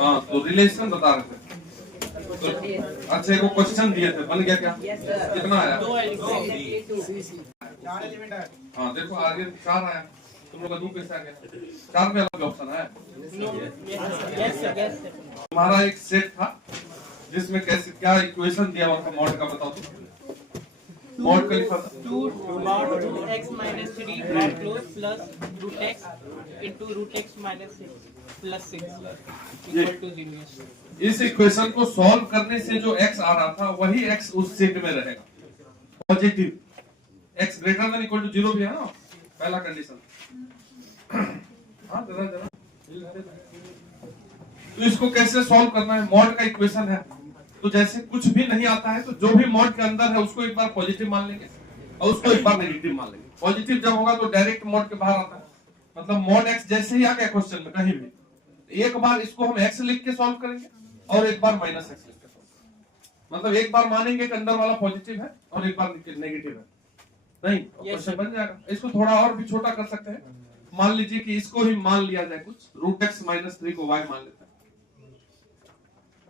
हाँ, तो रिलेशन बता रहे थे। तो अच्छा एक क्वेश्चन दिए थे, बन गया क्या? कितना आया? हाँ देखो आगे 4 आया, तुम लोग का 2 कैसे आ गया? 4 में अलग ऑप्शन है। तुम्हारा एक सेट था जिसमें कैसे क्या इक्वेशन दिया हुआ था मॉड का, बताओ तो। मॉड का लिखा था 2 mod 2x minus 3 dot close plus root x into root x minus 6 plus 6 equal to 0. इस इक्वेशन को सॉल्व करने से जो x आ रहा था वही x उस सेट में रहेगा, positive. x greater than equal to 0 भी है ना, पहला कंडीशन। हाँ जरा तो इसको कैसे सॉल्व करना है? मॉड का इक्वेशन है, तो जैसे कुछ भी नहीं आता है तो जो भी मॉड के अंदर है उसको एक बार पॉजिटिव मान लेंगे और उसको एक बार नेगेटिव मान लेंगे। पॉजिटिव जब होगा तो डायरेक्ट मॉड के बाहर आता है, मतलब मॉड x जैसे ही आ गया क्वेश्चन में कहीं भी, एक बार इसको हम x लिख के सॉल्व करेंगे और एक बार माइनस x लिख के सॉल्व। मतलब एक बार मानेंगे कि अंदर वाला पॉजिटिव है और एक बार नेगेटिव है, नहीं क्वेश्चन बन जाएगा। इसको थोड़ा और भी छोटा कर सकते हैं, मान लीजिए कि इसको ही मान लिया जाए कुछ, रूट एक्स माइनस 3 को y मान लेते हैं,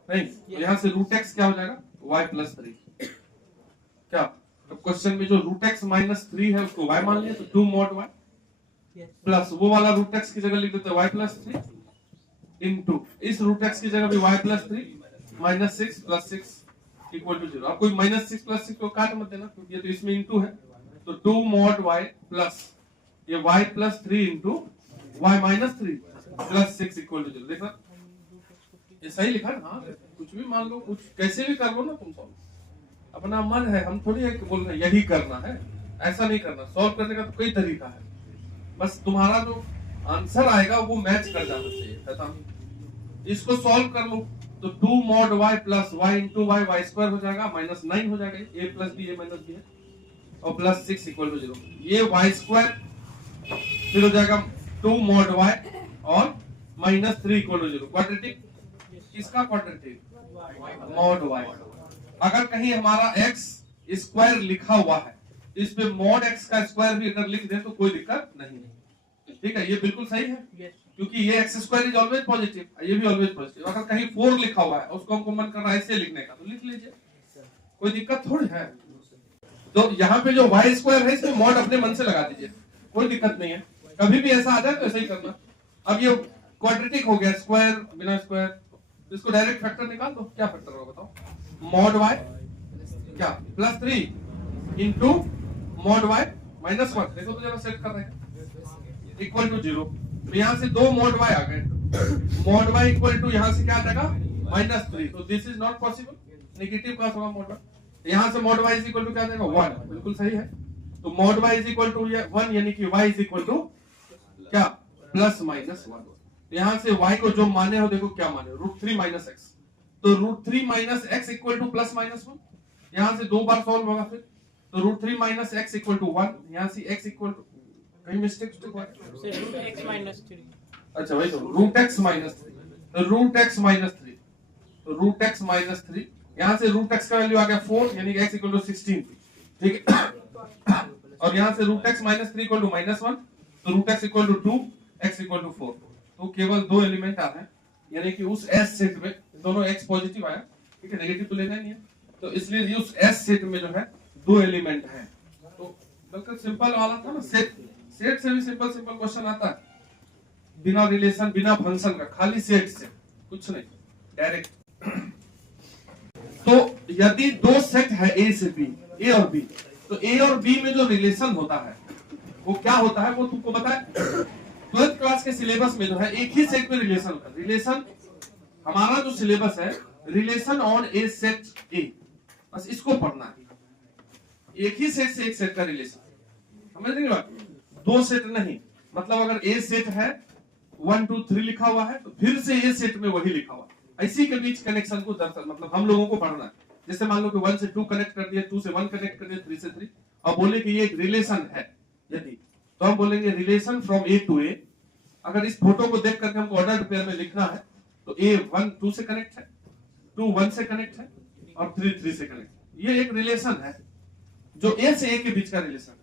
नहीं तो यहाँ से रूट एक्स क्या हो जाएगा? y plus 3। क्या तो क्वेश्चन में जो रूट एक्स माइनस 3 है उसको y मान लिया, तो 2 mod y प्लस वो वाला रूट एक्स की जगह लिख देते y प्लस 3 इंटू इस रूट एक्स की जगह भी y plus 3 minus 6 plus 6 equal to 0। अब कोई माइनस 6 प्लस 6 को काट मत देना क्योंकि ये तो इसमें इंटू है, तो 2 mod y प्लस ये y plus 3 into y minus 3 plus 6 equal to 0। देखना ये सही लिखा ना? हाँ कुछ भी मान लो, कुछ कैसे भी कर लो ना तुम सॉल्व, अपना मन है, हम थोड़ी है कि बोल रहे यही करना है, ऐसा नहीं करना। सॉल्व करने का तो कई तरीका है, बस तुम्हारा जो आंसर आएगा वो मैच कर जाना चाहिए। इसको सॉल्व कर लो तो 2 mod y plus y into y y square हो जाएगा, माइनस 9 हो जाएगा, a plus b a minus b है और प्लस 6 इक्वल टू 0। ये y स्क्वायर फिर हो जाएगा 2 mod y और माइनस 3 इक्वल टू 0। क्वाड्रेटिक किसका क्वाड्रेटिक? mod y। अगर कहीं हमारा x स्क्वायर लिखा हुआ है, इस पे mod x का स्क्वायर भी अगर लिख दे तो कोई दिक्कत नहीं है, ठीक है, ये बिल्कुल सही है क्योंकि ये x square is always positive, ये भी ऑलवेज पॉजिटिव। अगर कहीं 4 लिखा हुआ है उसको हमको मन कर रहा है ऐसे लिखने का तो लिख लीजिए, कोई दिक्कत थोड़ी है। तो यहाँ पे जो y स्क्वायर है इसमें mod अपने मन से लगा दीजिए, कोई दिक्कत नहीं है। कभी भी ऐसा आ जाए तो ऐसा ही करना। अब ये क्वाड्रेटिक हो गया, स्क्वायर बिना स्क्वायर, इसको डायरेक्ट फैक्टर निकाल दो। क्या फैक्टर होगा बताओ? mod y क्या plus 3 into mod y minus 1, देखो तो जरा सेट कर रहे हैं, इक्वल टू 0। तो यहाँ से 2 mod y आ गए, mod y इक्वल टू यहाँ से क्या आ जाएगा? माइनस 3। तो this is not possible, negative का होगा mod y। यहाँ से mod y is equal to क्या आ जाएगा? 1, बिल्कुल सही है। तो mod y is equal to 1 यानी कि y इज इक्वल टू क्या? Plus minus 1। यहाँ से y को जो माने हो देखो क्या माने, √3 माइनस x, तो √3 minus x equal two plus minus 1। यहाँ से 2 बार सॉल्व होगा, फिर तो √3 माइनस x इक्वल टू 1, यहाँ से x इक्वल टू कहीं मिस्टेक हुआ है, x minus 3। अच्छा वही तो √x माइनस 3, तो √x माइनस 3, तो √x माइनस 3, यहाँ से √x का वैल्यू आ गया 4 यानी कि x इक्वल टू 16, ठीक है। और यहाँ से √x minus 3 equal to minus 1, तो √x equal to 2, x equal to 4। तो केवल 2 एलिमेंट आ रहे हैं, यानी कि उस S सेट में दोनों x पॉजिटिव आया, ठीक है, नेगेटिव तो लेना नहीं है, तो इसलिए उस S सेट में जो है 2 एलिमेंट हैं। तो बिल्कुल सिंपल वाला था ना, सेट से भी सिंपल क्वेश्चन आता है, बिना रिलेशन बिना फंक्शन का, खाली सेट से, कुछ नहीं, डायरेक्ट। तो यदि 2 सेट है A से B, A और B, तो A और B में जो रिलेशन होता है वो क्या होता है वो तुमको पता है? 12th क्लास के सिलेबस में जो है एक ही सेट में रिलेशन होता है। रिलेशन हमारा जो सिलेबस है, रिलेशन ऑन ए सेट ए, बस इसको पढ़ना है। एक ही सेट से एक सेट का रिलेशन, समझ रहे हो? 2 सेट नहीं, मतलब अगर ए सेट है 1 2 3 लिखा हुआ है तो फिर से ए सेट में वही लिखा हुआ है, इसी के बीच कनेक्शन को दर्शाता, मतलब हम लोगों को पढ़ना है। जैसे मान लो कि 1 से 2 कनेक्ट कर दिया, 2 से 1 कनेक्ट कर दिया, 3 से 3, और बोले कि ये एक रिलेशन है यदि, तो हम बोलेंगे रिलेशन फ्रॉम ए टू ए। अगर इस फोटो को देख करके हमको ऑर्डर्ड पेयर में लिखना है तो ए 1 2 से कनेक्ट है, 2 1 से कनेक्ट है और 3 3 से कनेक्ट है। ये एक रिलेशन है जो ए से ए के बीच का रिलेशन है।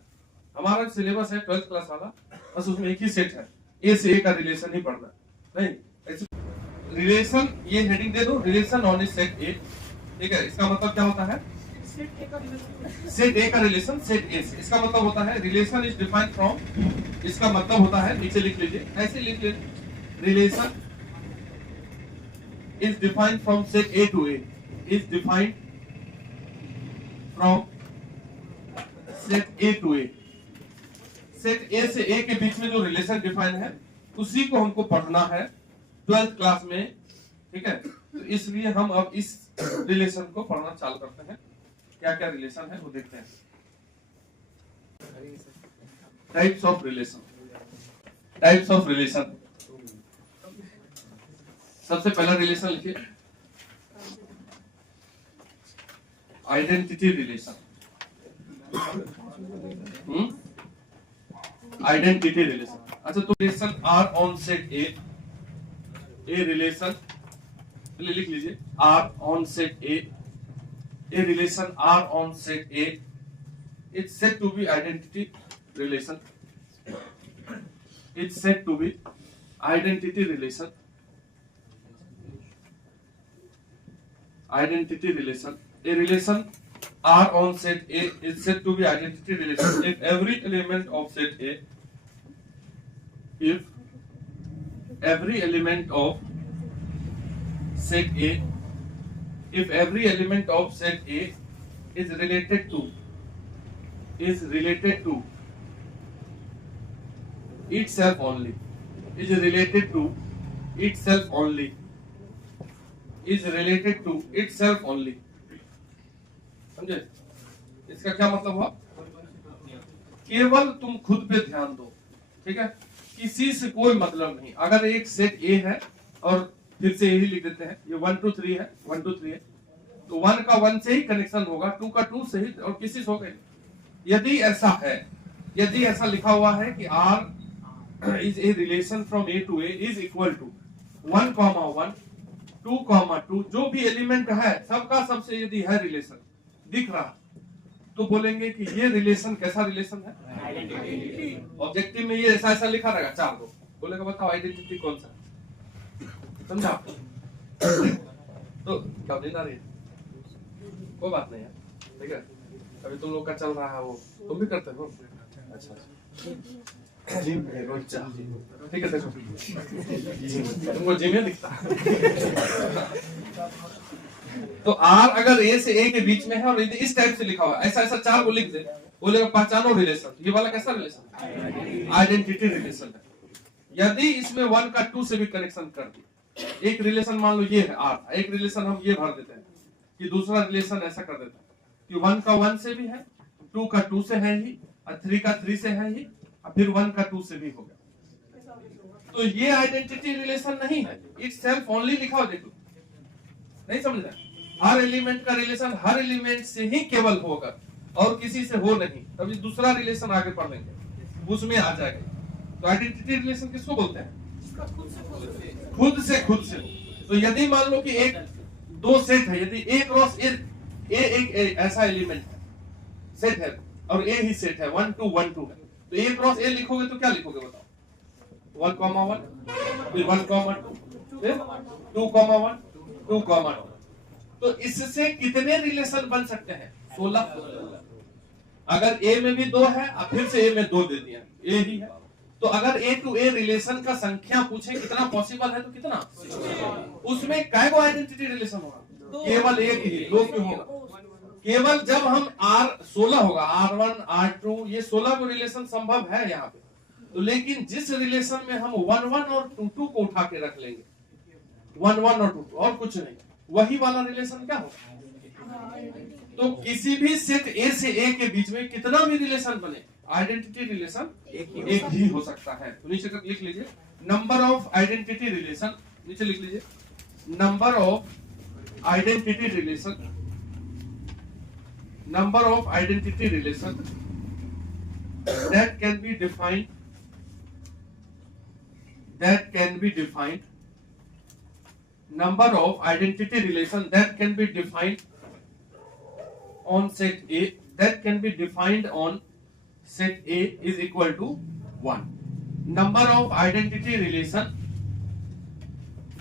हमारा सिलेबस है 12th क्लास वाला, बस उसमें एक ही सेट है, ए से ए का रिलेशन ही पढ़ना नहीं। रिलेशन, ये हेडिंग दे दो, रिलेशन ऑन ए सेट ए। ठीक है, इसका मतलब क्या होता है? सेट ए का रिलेशन सेट ए से। इसका मतलब होता है रिलेशन इज डिफाइंड फ्रॉम, इसका मतलब होता है, नीचे लिख लीजिए, ऐसे लिख लीजिए, relation is defined from set A to A, is defined from set A to A. Set A से ए के बीच में जो रिलेशन डिफाइन है उसी को हमको पढ़ना है 12th क्लास में। ठीक है, तो इसलिए हम अब इस रिलेशन को पढ़ना चालू करते हैं। क्या क्या रिलेशन है वो देखते हैं। Types of relation, types of relation. सबसे पहला रिलेशन लिखिए, आइडेंटिटी रिलेशन। Identity relation. अच्छा, तो relation R on set A, A relation लिख लीजिए, R on set A, a relation R on set A, it's said to be identity relation. It's said to be identity relation. Identity relation. A relation R on set A is said to be identity relation if every element of set A, if every element of set A, if every element of set A is related to itself only, is related to itself only, is related to itself only। समझे? इसका क्या मतलब हुआ? केवल तुम खुद पे ध्यान दो। ठीक है, किसी से कोई मतलब नहीं। अगर एक सेट ए है और फिर से यही लिख देते हैं, ये 1 2 3 है, 1 2 3 है, तो 1 का 1 से ही कनेक्शन होगा, 2 का 2 से ही, और किसी से होगा। यदि ऐसा है, यदि ऐसा लिखा हुआ है कि R is a relation from A to A is equal to 1, 1, 2, 2, जो भी एलिमेंट है सबका सबसे यदि है रिलेशन दिख रहा, तो बोलेंगे कि ये रिलेशन कैसा रिलेशन है? ऑब्जेक्टिव में ये ऐसा ऐसा लिखा रहेगा 4 दो, बोलेगा बताओ आइडेंटिटी कौन सा? समझा? तो कब नींद आ रही है? कोई बात नहीं है, ठीक है, अभी तुम लोग का चल रहा है वो, तुम भी करते हो? अच्छा, जिम रोज ठीक है, देखो तुमको जिम में दिखता है। तो आर अगर ए से ए के बीच में है और इस टाइप से लिखा हुआ, ऐसा ऐसा 4 को लिख दे, बोलेगा पहचानो रिलेशन, ये वाला कैसा रिलेशन? आइडेंटिटी रिलेशन है। यदि इसमें 1 का 2 से भी कनेक्शन कर दी, एक रिलेशन मान लो ये है आर, एक रिलेशन हम ये भर देते हैं कि दूसरा रिलेशन ऐसा कर देता है कि 1 का 1 से भी है, 2 का 2 से है ही, और 3 का 3 से है ही, और फिर 1 का 2 से भी हो गया। तो ये आइडेंटिटी रिलेशन नहीं है, इट्स सेल्फ ओनली लिखा हो, देखो नहीं समझ रहे? हर एलिमेंट का रिलेशन हर एलिमेंट से ही केवल होगा और किसी से हो नहीं। तभी दूसरा रिलेशन आगे पढ़ लेंगे, उसमें आ जाएगा। तो आइडेंटिटी रिलेशन किसको बोलते हैं? खुद से हो। तो यदि मान लो कि एक 2 सेट है, यदि ए क्रॉस ए एक ऐसा एलिमेंट है, सेट है, और ए ही सेट है, 1 2 1 2 है, तो ए क्रॉस ए लिखोगे तो क्या लिखोगे बताओ? 1, 1, फिर 1, 2, फिर 2, 1, 2, 2। तो इससे कितने रिलेशन बन सकते हैं? 16। अगर ए में भी 2 है और फिर से ए में 2 दे दिया, ए ही है, तो अगर ए टू ए रिलेशन का संख्या पूछे कितना पॉसिबल है, तो कितना? उसमें कै गो आइडेंटिटी रिलेशन होगा? केवल एक ही, 2 क्यों होगा? केवल जब हम R 16 होगा, R1 R2 ये 16 को रिलेशन संभव है यहाँ पे। तो लेकिन जिस रिलेशन में हम 1 1 और 2 2 को उठा के रख लेंगे, 1 1 और 2 2 और कुछ नहीं, वही वाला रिलेशन क्या होगा? तो किसी भी सेट ए से ए के बीच में कितना भी रिलेशन बने, आइडेंटिटी रिलेशन एक ही हो सकता है। तो नीचे तक लिख लीजिए, नंबर ऑफ आइडेंटिटी रिलेशन, नीचे लिख लीजिए, number of identity relation, number of identity relation that can be defined, number of identity relation that can be defined on set A, that can be defined on set A is equal to 1. Number of identity relation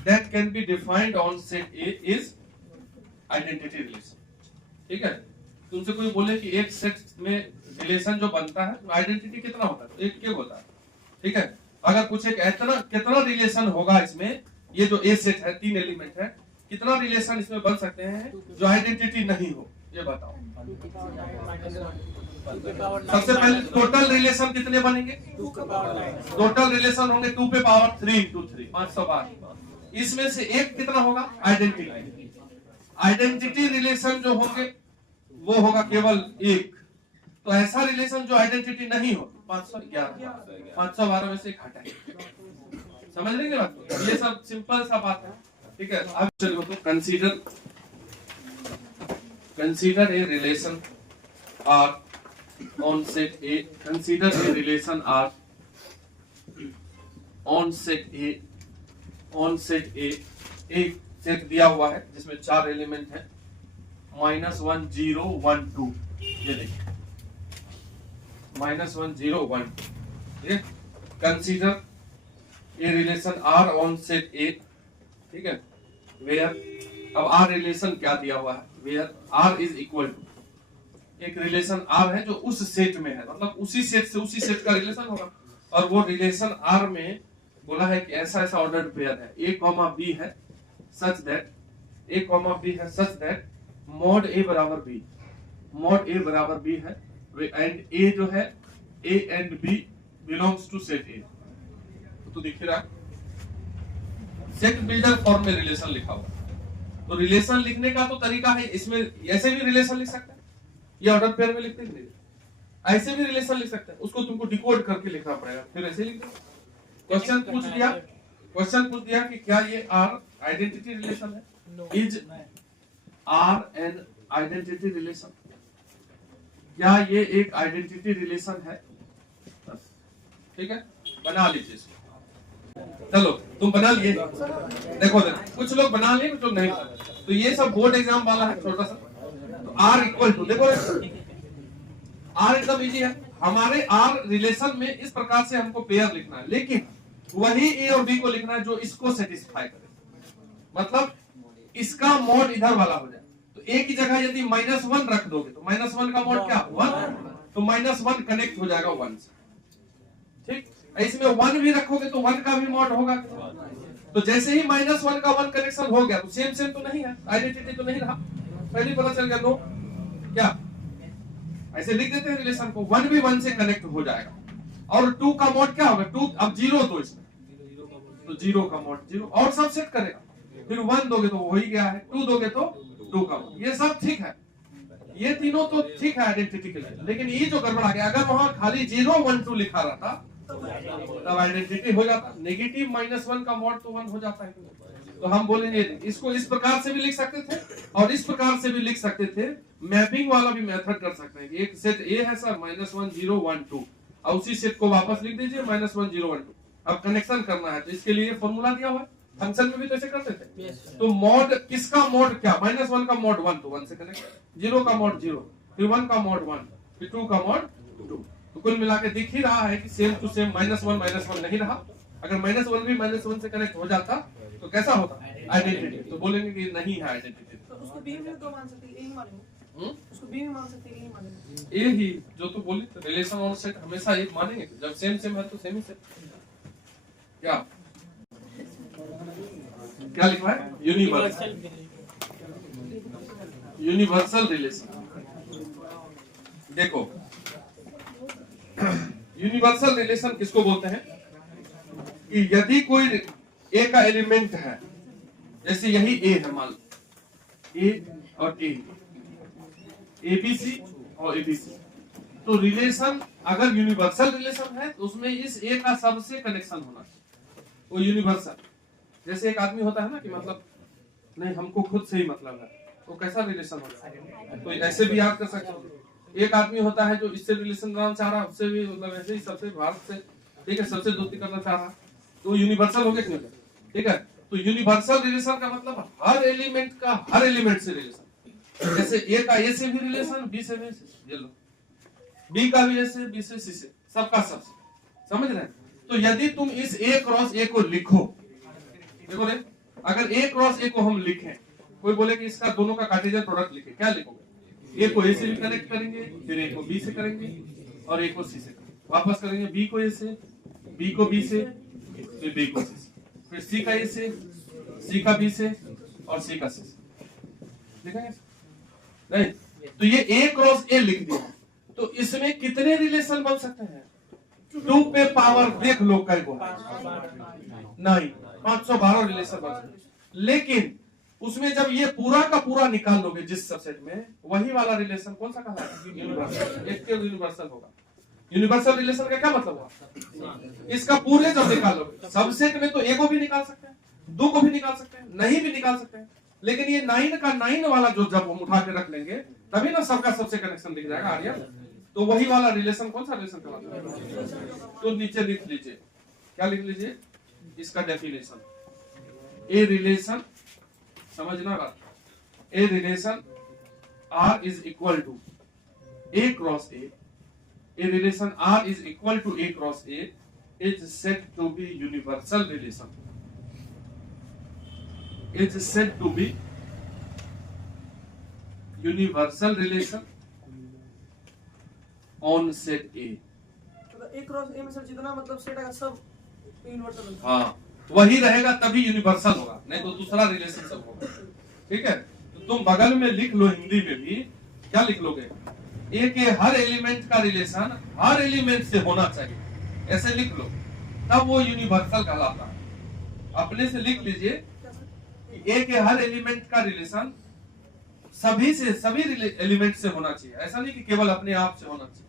that can be defined on set A is identity relation. ठीक है, तुमसे कोई बोले कि एक set में relation जो बनता है तो आइडेंटिटी कितना होता है, एक क्यों होता है, ठीक है। अगर कुछ एक कितना रिलेशन होगा इसमें, ये जो ए सेट है 3 एलिमेंट है, कितना रिलेशन इसमें बन सकते हैं जो आइडेंटिटी नहीं हो, ये बताओ। सबसे पहले टोटल रिलेशन कितने बनेंगे, टोटल रिलेशन होंगे 2 पे पावर 3 into 3 512। इसमें से एक कितना होगा आइडेंटिटी, आइडेंटिटी रिलेशन जो होंगे वो होगा केवल एक। तो ऐसा रिलेशन जो आइडेंटिटी नहीं हो 512 में से एक हटाए, समझ लेंगे बात, ये सब सिंपल सा बात है, ठीक है। अब चलो तो consider a relation R on set A, consider a relation R on set A, एक सेट दिया हुआ है जिसमें 4 एलिमेंट है, -1 0 1 2, ये देखिए -1 0 1 2, ठीक है। Consider a relation R on set A, ठीक है, वेयर, अब R रिलेशन क्या दिया हुआ है, where R is equal to, एक रिलेशन R है जो उस सेट में है, मतलब उसी सेट से उसी सेट का रिलेशन होगा, और वो रिलेशन R में बोला है कि ऐसा ऐसा ऑर्डर्ड पेयर है A, B है सच दैट A, B है सच दैट mod A बराबर B, mod A बराबर B है, एंड A जो है A and B belongs to set A। तो दिख रहा है सेट बिल्डर फॉर्म में रिलेशन लिखा हुआ, तो रिलेशन लिखने का तो तरीका है, इसमें ऐसे भी रिलेशन लिख सकते हैं, ये ऑर्डर पेयर में लिखते नहीं, ऐसे भी रिलेशन लिख सकते हैं, उसको तुमको डिकोड करके लिखना पड़ेगा, फिर ऐसे लिख दो। क्वेश्चन पूछ दिया कि क्या ये आर आइडेंटिटी रिलेशन है, is R an identity relation, क्या ये एक आइडेंटिटी रिलेशन है, ठीक है, बना लीजिए इसको। चलो तुम बना लिए, देखो कुछ लोग बना लिए कुछ लोग नहीं, तो ये सब बोर्ड एग्जाम वाला है छोटा सा। तो R इक्वल टू, देखो R एकदम इजी है, हमारे R रिलेशन में इस प्रकार से हमको पेयर लिखना है, लेकिन वही A और B को लिखना है जो इसको सेटिस्फाई करे, मतलब इसका मोड इधर वाला हो जाए। तो A की जगह यदि -1 रख दोगे तो -1 का मोड क्या 1, तो -1 कनेक्ट हो जाएगा 1 से, ठीक। इसमें 1 भी रखोगे तो 1 का भी मोड होगा, तो जैसे ही -1 का 1 कनेक्शन हो गया तो सेम तो नहीं है, आइडेंटिटी तो नहीं रहा, पहले पता चल गया, नो क्या ऐसे लिख देते हैं रिलेशन को, 1 भी 1 से कनेक्ट हो जाएगा, और 2 का मोड क्या होगा 2, अब 0 तो इसमें, तो 0 का मोड 0, और सब सेट करेगा, फिर 1 दोगे तो हो ही गया है, 2 दोगे तो 2 का मोड, ये सब ठीक है, ये तीनों तो ठीक है आइडेंटिटी के लिए, लेकिन ये जो गड़बड़ा गया, अगर वहां खाली 0 1 2 लिखा रहता तब आइडेंटिटी हो जाता, नेगेटिव -1 का मोड तो 1 हो जाता है, तो हम बोलेंगे इसको इस प्रकार से भी लिख सकते थे और इस प्रकार से भी लिख सकते थे, मैपिंग वाला भी मेथड कर सकते हैं कि एक सेट A है सर -1 0 1 2, और उसी सेट को वापस लिख दीजिए -1 0 1 2, अब कनेक्शन करना है तो इसके लिए फॉर्मूला दिया हुआ है, फंक्शन में भी तो ऐसे करते थे। तो मोड किसका मोड क्या, -1 का मोड 1 तो 1 से कनेक्ट, 0 का मोड 0, फिर 1 का मोड 1, फिर 2 का मोड 2, तो कुल मिला के दिख ही रहा है कि सेम टू सेम -1 नहीं रहा, अगर -1 भी -1 से कनेक्ट हो जाता तो कैसा होता आइडेंटिटी, तो बोलेंगे कि नहीं है आइडेंटिटी, तो उसको बी में तो मान सकते हैं, ए ही मानेंगे, उसको बी में मान सकते हैं, ए ही मानेंगे, ए ही जो तो बोली तो रिलेशन और सेट हमेशा एक मानेंगे, जब सेम है तो सेम ही सेट, क्या क्या लिखा है यूनिवर्सल रिलेशन। देखो यूनिवर्सल रिलेशन किसको बोलते हैं कि यदि कोई ए का एलिमेंट है, जैसे यही ए है, मान ए और ए, एबीसी और एबीसी, तो रिलेशन अगर यूनिवर्सल रिलेशन है तो उसमें इस ए का सबसे कनेक्शन होना चाहिए, वो यूनिवर्सल। जैसे एक आदमी होता है ना कि मतलब नहीं हमको खुद से ही मतलब है, तो कैसा रिलेशन होता है, तो ऐसे भी याद कर सकते हो। एक आदमी होता है जो इससे रिलेशन बनाना चाह रहा है, उससे भी मतलब ऐसे ही सबसे भारत से, ठीक है, सबसे दोस्ती करना चाह रहा है, तो यूनिवर्सल हो गया कि नहीं, ठीक है। तो यूनिवर्सल रिलेशन का मतलब हर एलिमेंट का हर एलिमेंट से रिलेशन, जैसे ए का ए से भी रिलेशन, बी से भी, ये लो बी का भी ए से, बी से सी से, सबका सब, समझ रहे हैं। तो यदि तुम इस ए क्रॉस ए को लिखो, देखो रे अगर ए क्रॉस ए को हम लिखें, कोई बोले कि इसका दोनों का कार्टेशियन प्रोडक्ट लिखे, क्या लिखोगे? ए को ए से भी कनेक्ट करेंगे, फिर ए को बी से करेंगे और ए को सी से करेंगे, वापस करेंगे बी को ए से, बी को बी से, फिर बी को सी से, फिर सी का ए से, सी का बी से और सी का सी से। लिखेंगे नहीं? तो ये ए क्रॉस ए लिख दिया, तो इसमें कितने रिलेशन बन सकते हैं? 2 पे पावर देख लो कई को नहीं, 512 रिलेशन बन सकते। लेकिन उसमें जब ये पूरा का पूरा निकाल लोगे जिस सबसेट में, वही वाला रिलेशन कौन सा कहलाएगा? यूनिवर्सल। एक यूनिवर्सल होगा। यूनिवर्सल रिलेशन का क्या मतलब हुआ? इसका पूरे जब निकाल लोगे, सबसेट में तो ए को भी निकाल सकते हैं, 2 को भी निकाल सकते हैं, नहीं भी निकाल सकते हैं, लेकिन ये 9 का 9 वाला जो जब हम उठा के रख लेंगे तभी ना सबका सबसे कनेक्शन दिख जाएगा आर्या। तो वही वाला रिलेशन कौन सा रिलेशन कहलाता है? तो नीचे लिख लीजिए, क्या लिख लीजिए? इसका डेफिनेशन, ए रिलेशन, समझना बात, a relation R is equal to A cross A, a relation R is equal to A cross A is said to be universal relation, is said to be universal relation on set A। A cross ए में sir जितना मतलब set आएगा सब universal होगा। हाँ, वही रहेगा तभी यूनिवर्सल होगा, नहीं तो दूसरा रिलेशन सब होगा। ठीक है, तो तुम बगल में लिख लो, हिंदी में भी क्या लिख लोगे? ए के हर एलिमेंट का रिलेशन हर एलिमेंट से होना चाहिए, ऐसे लिख लो, तब वो यूनिवर्सल कहलाता है। अपने से लिख लीजिए कि ए के हर एलिमेंट का रिलेशन सभी से, सभी एलिमेंट से होना चाहिए, ऐसा नहीं कि केवल अपने आप से होना चाहिए।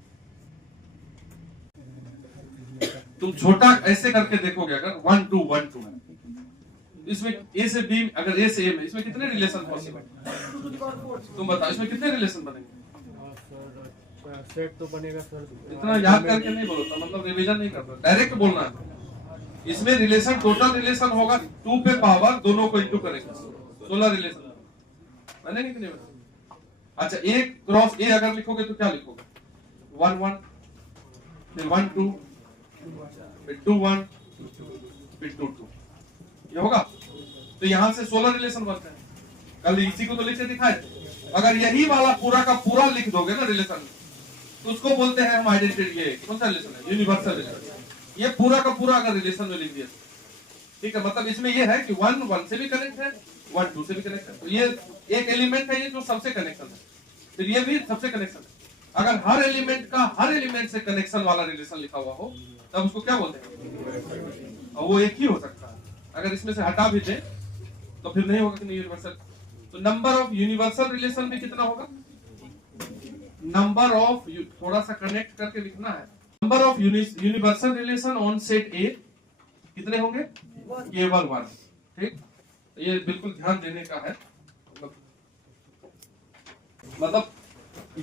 तुम छोटा ऐसे करके देखोगे, अगर 1 2 1 2 है, इसमें ए से बी, अगर ए से ए में, इसमें कितने रिलेशन पॉसिबल? तुम बताओ इसमें कितने रिलेशन बनेंगे? सेट तो बनेगा सर। इतना याद करके नहीं बोलता, मतलब रिवीजन नहीं करता, डायरेक्ट बोलना है। इसमें रिलेशन, टोटल रिलेशन होगा 2 पे पावर, दोनों को इंटू करेंगे, 16 रिलेशन बनेंगे कि नहीं बनेंगे? अच्छा, ए क्रॉस ए अगर लिखोगे तो क्या लिखोगे? 1 1, फिर 1 2, फिर 2 1, फिर 2 2, ये होगा। तो यहां से 16 रिलेशन बनते हैं। कल इसी को तो लिख के दिखाए थे। अगर यही वाला पूरा का पूरा लिख दोगे ना रिलेशन, तो उसको बोलते हैं हम आइडेंटिटी। ये कौन सा रिलेशन है? Universal relation. ये पूरा का पूरा अगर रिलेशन में लिख दिया, ठीक है, मतलब इसमें ये है कि 1 1 से भी कनेक्ट है, 1 2 से भी कनेक्ट है, तो ये एक एलिमेंट है ये जो सबसे कनेक्शन है, फिर ये भी सबसे कनेक्शन है। अगर हर एलिमेंट का हर एलिमेंट से कनेक्शन वाला रिलेशन लिखा हुआ हो, तब उसको क्या बोलते हैं? और वो एक ही हो सकता है। अगर इसमें से हटा भी दे तो फिर नहीं होगा कि नहीं यूनिवर्सल। तो नंबर ऑफ यूनिवर्सल रिलेशन भी कितना होगा? नंबर ऑफ, थोड़ा सा कनेक्ट करके लिखना है, number of universal relation on set ए कितने होंगे? केवल 1। ठीक, ये बिल्कुल ध्यान देने का है। मतलब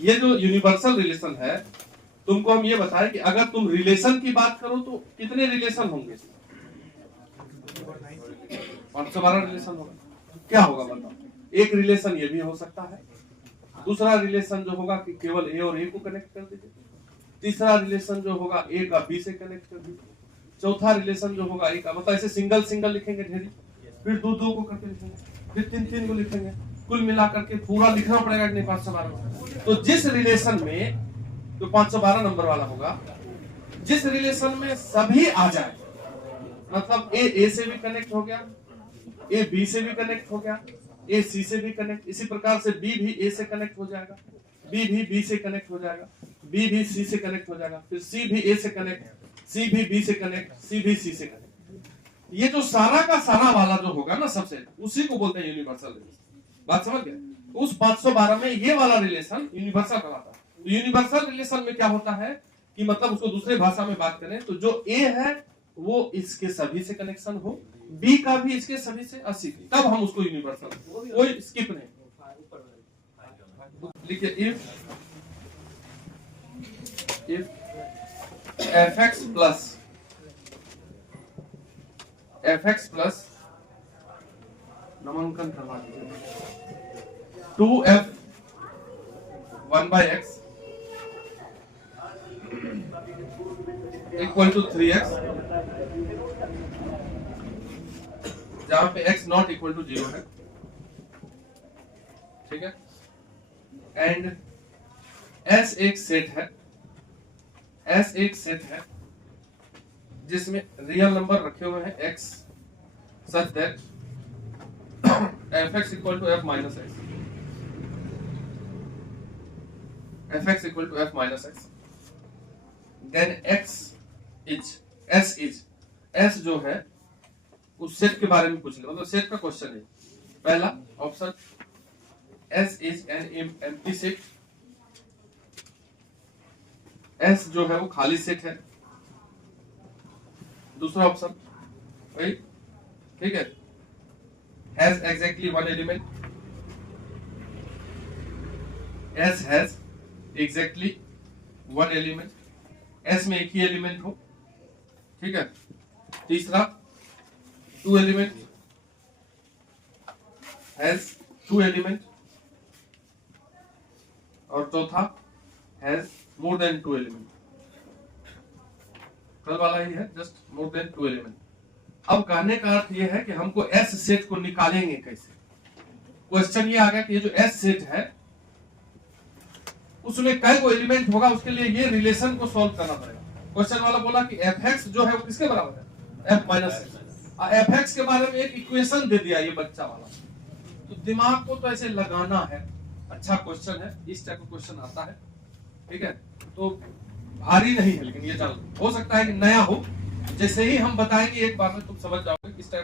ये जो यूनिवर्सल रिलेशन है, तुमको हम ये बताएं कि अगर तुम रिलेशन की बात करो तो कितने रिलेशन होंगे? 512 रिलेशन होगा। क्या होगा बताओ? एक रिलेशन ये भी हो सकता है, दूसरा रिलेशन जो होगा कि केवल ए और ए को कनेक्ट कर दीजिए, तीसरा रिलेशन जो होगा ए का बी से कनेक्ट कर दीजिए, चौथा रिलेशन जो होगा ए का, मतलब ऐसे सिंगल सिंगल लिखेंगे ढेरी, फिर 2 2 को करके लिखेंगे, फिर 3 3 को लिखेंगे, कुल मिला करके पूरा लिखना पड़ेगा कि नहीं 512। तो जिस रिलेशन में जो 512 नंबर वाला होगा, जिस रिलेशन में सभी आ जाए, मतलब ए से भी कनेक्ट हो गया, ए बी से भी कनेक्ट हो गया, ए सी से भी कनेक्ट, इसी प्रकार से बी भी ए से कनेक्ट हो जाएगा, बी भी बी से कनेक्ट हो जाएगा, बी भी सी से कनेक्ट हो जाएगा, फिर सी भी ए से कनेक्ट, सी भी बी से कनेक्ट, सी भी सी से कनेक्ट। ये जो सारा का सारा वाला जो होगा ना सबसे, उसी को बोलते हैं यूनिवर्सल रिलेशन। बात समझ गए? उस 512 में ये वाला रिलेशन यूनिवर्सल कहलाता है। यूनिवर्सल रिलेशन में क्या होता है कि मतलब उसको दूसरे भाषा में बात करें तो जो ए है वो इसके सभी से कनेक्शन हो, बी का भी इसके सभी से, अस्सी, तब हम उसको यूनिवर्सल, कोई स्किप नहीं। लिखिए इफ fx प्लस नामांकन करवा दीजिए 2f 1/x equal to 3x, जहां पे x नॉट इक्वल टू 0 है, ठीक है। एंड S एक सेट है, S एक सेट है जिसमें रियल नंबर रखे हुए हैं x such that fx equal to f minus x, fx equal to f minus x, then x is s जो है उस सेट के बारे में पूछ ले, मतलब सेट का क्वेश्चन है। पहला option s is an empty set, s जो है वो खाली सेट है। दूसरा ऑप्शन वही, ठीक है, has exactly one element, s has exactly one element, s में एक ही एलिमेंट हो, ठीक है। तीसरा 2 एलिमेंट, has 2 एलिमेंट, और चौथा has more than 2 एलिमेंट। कल वाला ही है, जस्ट more than 2 एलिमेंट। अब कहने का अर्थ ये है कि हमको S सेट को निकालेंगे कैसे। क्वेश्चन ये आ गया कि ये जो S सेट है उसमें कई को एलिमेंट होगा, उसके लिए ये रिलेशन को सॉल्व करना पड़ेगा। क्वेश्चन वाला बोला कि fx जो है वो किसके बराबर है, f माइनस x। fx के बारे में एक इक्वेशन दे दिया ये बच्चा वाला, तो दिमाग को तो ऐसे लगाना है। अच्छा क्वेश्चन है, इस टाइप का क्वेश्चन आता है, ठीक है। तो भारी नहीं है, लेकिन ये चल हो सकता है कि नया हो, जैसे ही हम बताएंगे एक बार में तुम समझ जाओगे किस टाइप